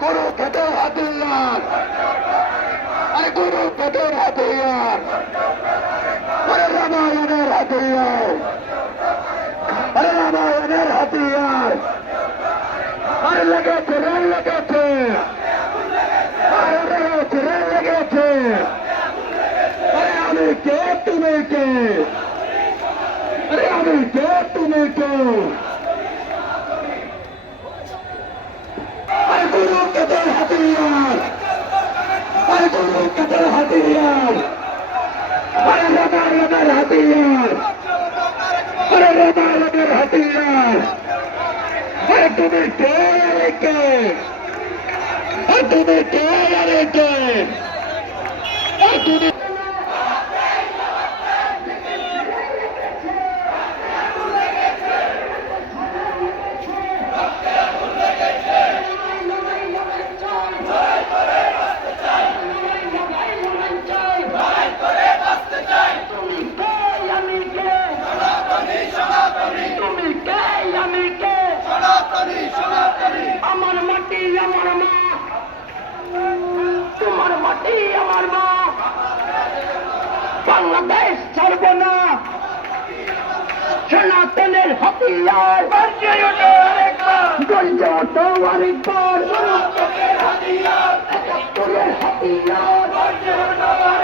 গরু খেতের হাতিয়ার। আরে গরু খেতের হাতিয়ার। আরে রামায়ণের হাতিয়ার। আরে রামায়ণের হাতিয়ার। আরে লেগেছে, রেল লেগেছে। আরে লেগেছে, রেল আরে আমি কে, তুমি কে? আরে আমি কে, তুমি কে আরে গরু খেতের হাতিয়ার গরু খেতের হাতিয়ার আরে হাতিয়ার আরে রামায়ণের হাতিয়ার আরে কে আরে কে আরে তুমি কে আরে কে তুমি আমার মাটি, আমার মা। তোমার মাটি, আমার মা। বাংলাদেশ ছাড়ব না। সনাতনের হাতিয়ার। গঞ্জ তো হাতিয়ার। হাতিয়ার।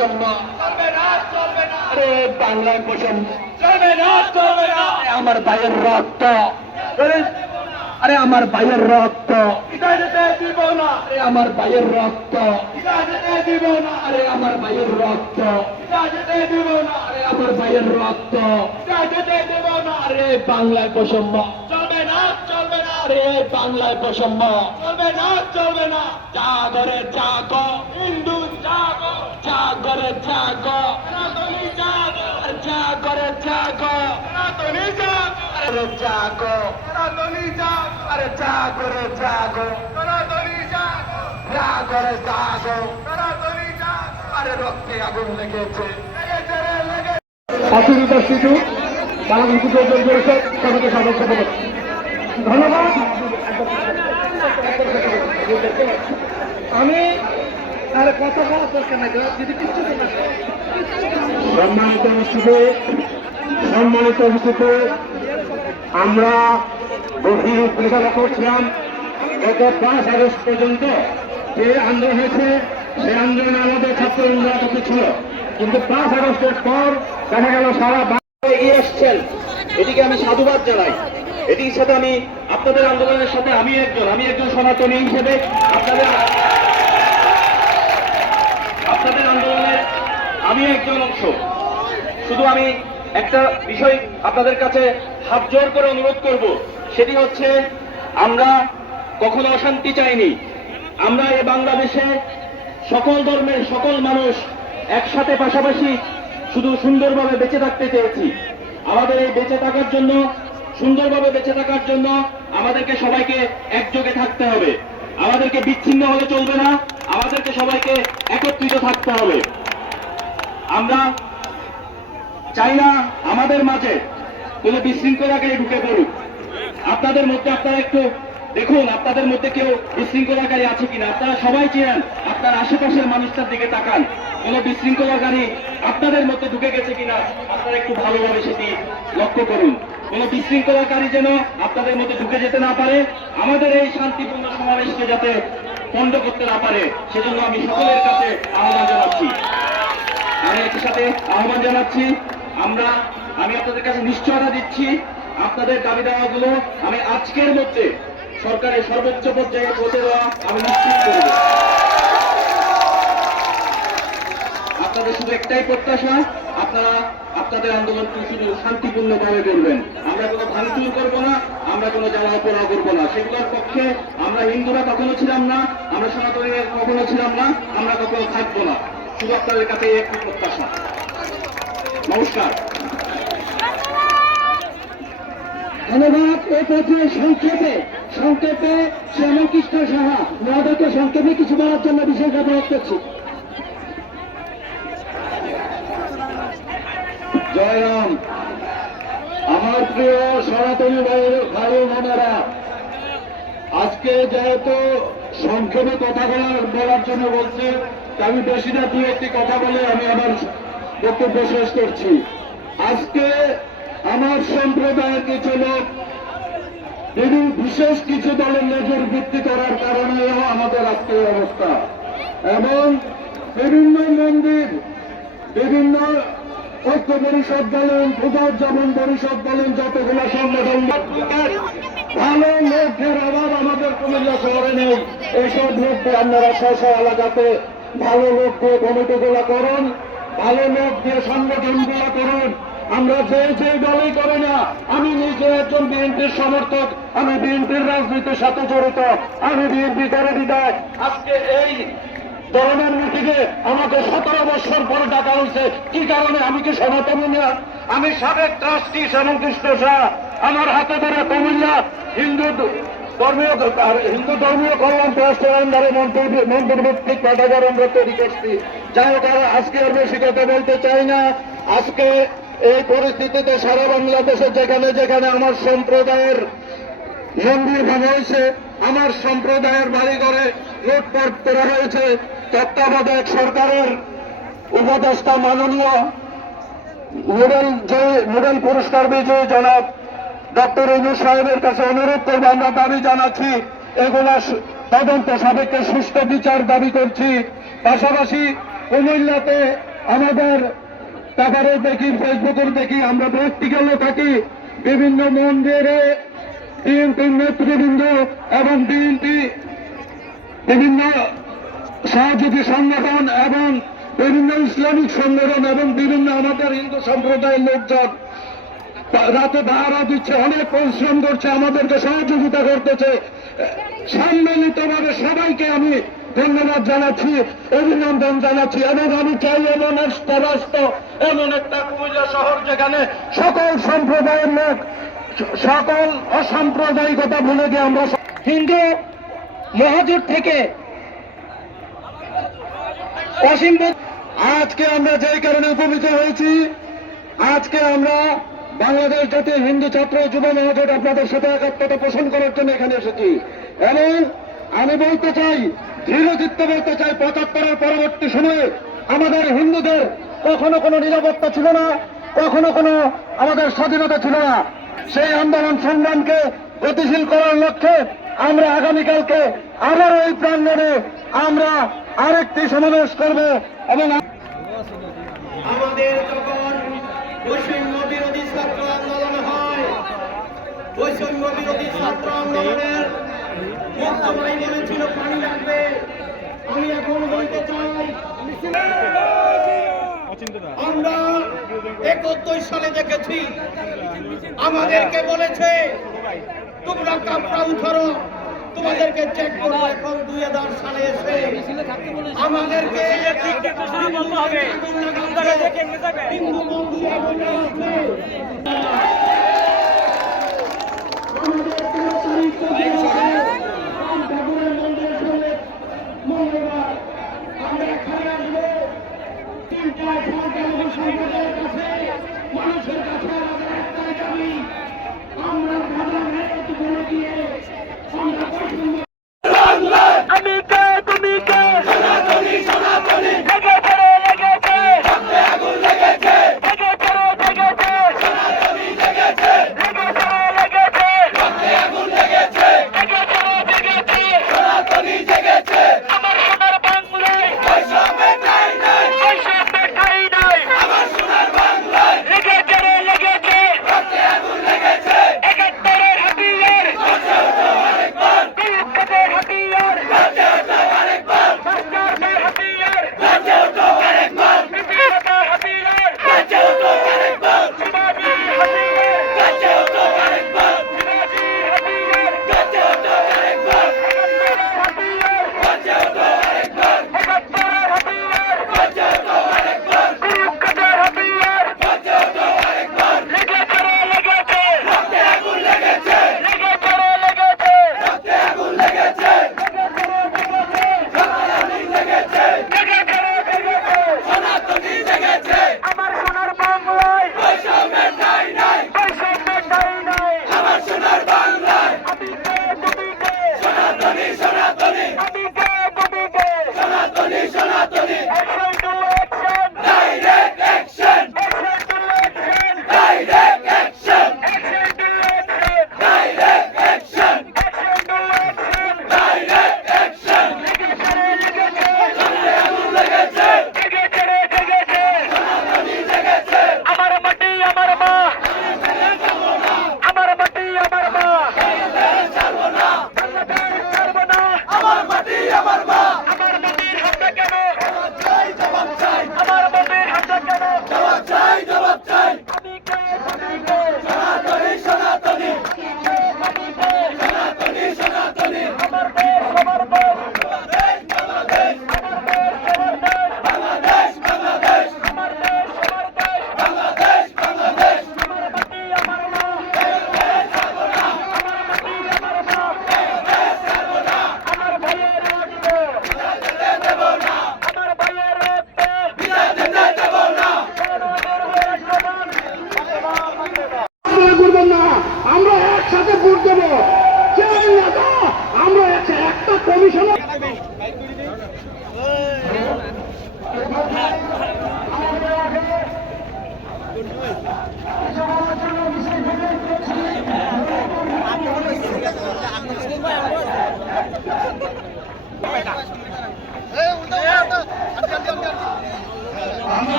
বৈষম্য বাংলায় বৈষম্য আমার ভাইয়ের রক্ত। আরে আমার ভাইয়ের রক্ত। আরে আমার ভাইয়ের রক্ত। আরে আমার ভাইয়ের রক্ত। আরে আমার ভাইয়ের রক্ত। আরে বাংলায় বৈষম্য চলবে না চলবে না। আরে বাংলায় বৈষম্য চলবে না চলবে না। জাগরে জাগ হিন্দু জাগো জাগরে জাগ সনাতনী জাগো আরে জাগরে জাগ সনাতনী জাগো আরে জাগ সনাতনী জাগো আরে জাগরে জাগ সনাতনী জাগো জাগরে জাগ সনাতনী জাগো আরে রক্তে আগুন লেগেছে লেগেছে রে লেগেছে আসুন উপস্থিত বাংলাদেশ উদ্যোগ পরিষদ সবাইকে সদস্য পদ ধন্যবাদ আমি আর কথা বলা দরকার যদি কিছু সম্মানিত উপস্থিতি সম্মানিত উপস্থিতি আমরা গভীর উদ্বেগনা করছিলাম, গত পাঁচ আগস্ট পর্যন্ত যে আন্দোলন হয়েছে, সেই আন্দোলনে আমাদের ছাত্র উন্নয়ন ছিল। কিন্তু পাঁচ আগস্টের পর দেখা গেল সারা বাংলায় এগিয়ে আসছেন। এটিকে আমি সাধুবাদ জানাই। এটির সাথে আমি আপনাদের আন্দোলনের সাথে আমি একজন আমি একজন সনাতনী হিসেবে আপনাদের আপনাদের আন্দোলনের আমি একজন অংশ। শুধু আমি একটা বিষয় আপনাদের কাছে হাত জোর করে অনুরোধ করব, সেটি হচ্ছে আমরা কখনো অশান্তি চাইনি। আমরা এ বাংলাদেশে সকল ধর্মের সকল মানুষ একসাথে পাশাপাশি শুধু সুন্দরভাবে বেঁচে থাকতে চেয়েছি। আমাদের এই বেঁচে থাকার জন্য, সুন্দরভাবে বেঁচে থাকার জন্য আমাদেরকে সবাইকে একযোগে থাকতে হবে। আমাদেরকে বিচ্ছিন্ন হলে চলবে না। আমাদেরকে সবাইকে একত্রিত থাকতে হবে। আমরা চাই না আমাদের মাঝে কোনো বিশৃঙ্খলাকারী ঢুকে পড়ুক। আপনাদের মধ্যে আপনারা একটু দেখুন, আপনাদের মধ্যে কেউ বিশৃঙ্খলাকারী আছে কিনা? আপনারা সবাই চেয়েন আপনার আশেপাশের মানুষটার দিকে তাকান। কোনো বিশৃঙ্খলাকারী আপনাদের মধ্যে ঢুকে গেছে কিনা? আপনারা একটু ভালোভাবে সেটি লক্ষ্য করুন। কোনো বিশৃঙ্খলাকারী যেন আপনাদের মধ্যে ঢুকে যেতে না পারে, আমাদের এই শান্তিপূর্ণ সমাবেশকে যাতে পণ্ড করতে না পারে, সেজন্য আমি সকলের কাছে আহ্বান জানাচ্ছি। আমি একই সাথে আহ্বান জানাচ্ছি, আমরা, আমি আপনাদের কাছে নিশ্চয়তা দিচ্ছি, আপনাদের দাবি দাওয়াগুলো আমি আজকের মধ্যে সরকারের সর্বোচ্চ পর্যায়ে পৌঁছে দেওয়া আমি নিশ্চিত করব আপনাদের শুধু একটাই প্রত্যাশা, আপনারা আপনাদের আন্দোলনটি শুধু শান্তিপূর্ণভাবে করবেন। আমরা কোনো ভাঙচুর করব না, আমরা কোনো জ্বালা পোড়া করব না। সেগুলোর পক্ষে আমরা হিন্দুরা কখনো ছিলাম না আমরা সনাতনীরা কখনো ছিলাম না আমরা কখনো থাকব না। শুধু আপনাদের কাছে একটি প্রত্যাশা। নমস্কার। ধন্যবাদ এ পর্যায়ে সংক্ষেপে সংক্ষেপে শ্যামকৃষ্ণ সাহা মহোদয়কে সংক্ষেপে কিছু বলার জন্য বিশেষ অনুরোধ করছি। জয়রাম আমার প্রিয় সনাতনী ভাই ভাই বোনেরা আজকে যেহেতু সংক্ষেপে কথা বলার বলার জন্য বলছে, আমি বেশি না দু একটি কথা বলে আমি আমার বক্তব্য শেষ করছি। আজকে আমার সম্প্রদায়ের কিছু লোক বিভিন্ন বিশেষ কিছু দলের নজর ভিত্তি করার কারণেও আমাদের আজকে অবস্থা। এবং বিভিন্ন মন্দির, বিভিন্ন ঐক্য পরিষদ বলেন পুনর্জীবন পরিষদ বলেন, যতগুলো সংগঠন ভালো লোকের অভাব আমাদের কুমিল্লা শহরে নেই। এইসব লোক দিয়ে আপনারা স্ব স্ব এলাকাতে ভালো লোক দিয়ে কমিটিগুলো করুন, ভালো লোক দিয়ে সংগঠনগুলো করুন। আমরা যে যে দলই করি না, আমি নিজে একজন বিএনপির সমর্থক, আমি বিএনপির রাজনীতির সাথে জড়িত, আমি বিএনপি করে বিদায়। আজকে এই ধরনের মিটিংয়ে আমাকে সতেরো বছর পরে ডাকা হয়েছে। কি কারণে? আমি কি সনাতনী না? আমি সাবেক ট্রাস্টি শ্যামকৃষ্ণ শাহ। আমার হাতে ধরে কুমিল্লা হিন্দু ধর্মীয় হিন্দু ধর্মীয় কল্যাণ আন্ডারে মন্ত্রী মন্ত্রী ভিত্তিক পাঠাগার আমরা তৈরি করছি। যাই হোক আজকে আর বেশি কথা বলতে চাই না। আজকে এই পরিস্থিতিতে সারা বাংলাদেশে যেখানে যেখানে আমার সম্প্রদায়ের মন্দির ভাঙা হয়েছে আমার সম্প্রদায়ের বাড়ি ঘরে লুটপাট করা হয়েছে, তত্ত্বাবধায়ক সরকারের উপদেষ্টা মাননীয় নোবেল যে নোবেল পুরস্কার বিজয়ী জনাব ডক্টর ইনু সাহেবের কাছে অনুরোধ করব, আমরা দাবি জানাচ্ছি, এগুলা তদন্ত সাবেককে সুস্থ বিচার দাবি করছি। পাশাপাশি কুমিল্লাতে আমাদের তারপরে দেখি ফেসবুকের দেখি, আমরা প্র্যাকটিক্যালও থাকি, বিভিন্ন মন্দিরে বিএনপির নেতৃবৃন্দ এবং বিএনপি, বিভিন্ন সহযোগী সংগঠন এবং বিভিন্ন ইসলামিক সংগঠন এবং বিভিন্ন আমাদের হিন্দু সম্প্রদায়ের লোকজন রাতে ভাড়া দিচ্ছে, অনেক পরিশ্রম করছে, আমাদেরকে সহযোগিতা করতেছে। সম্মিলিতভাবে সবাইকে আমি ধন্যবাদ জানাচ্ছি, অভিনন্দন জানাচ্ছি, এবং আমি চাই এমন একটা রাষ্ট্র এমন একটা কুমিল্লা শহর যেখানে সকল সম্প্রদায়ের লোক, সকল অসাম্প্রদায়িকতা ভুলে গিয়ে আমরা হিন্দু মহাজোট থেকে অসীম আজকে আমরা যেই কারণে উপনীত হয়েছি, আজকে আমরা বাংলাদেশ জাতীয় হিন্দু ছাত্র যুব মহাজোট আপনাদের সাথে একাত্মতা পোষণ করার জন্য এখানে এসেছি। এবং আমি বলতে চাই, দৃঢ়চিত্ত বলতে চাই, পঁচাত্তরের পরবর্তী সময়ে আমাদের হিন্দুদের কখনো কোনো নিরাপত্তা ছিল না, কখনো কোনো আমাদের স্বাধীনতা ছিল না। সেই আন্দোলন সংগ্রামকে গতিশীল করার লক্ষ্যে আমরা আগামীকালকে আবারও এই প্রাঙ্গণে আমরা আরেকটি সমাবেশ করব এবং আমাদের বিরোধী ছাত্র আন্দোলন হয়। বৈষম্য বিরোধী ছাত্র আন্দোলনের মুক্তবাই বলেছিল পানি লাগবে। আমি এখন বলতে চাই, আমরা একত্রিশ সালে দেখেছি, আমাদেরকে বলেছে, তোমরা কাপড়া উঠারো। তোমাদেরকে চেক করব এখন দুই হাজার সালে এসে আমাদেরকে। আমাদের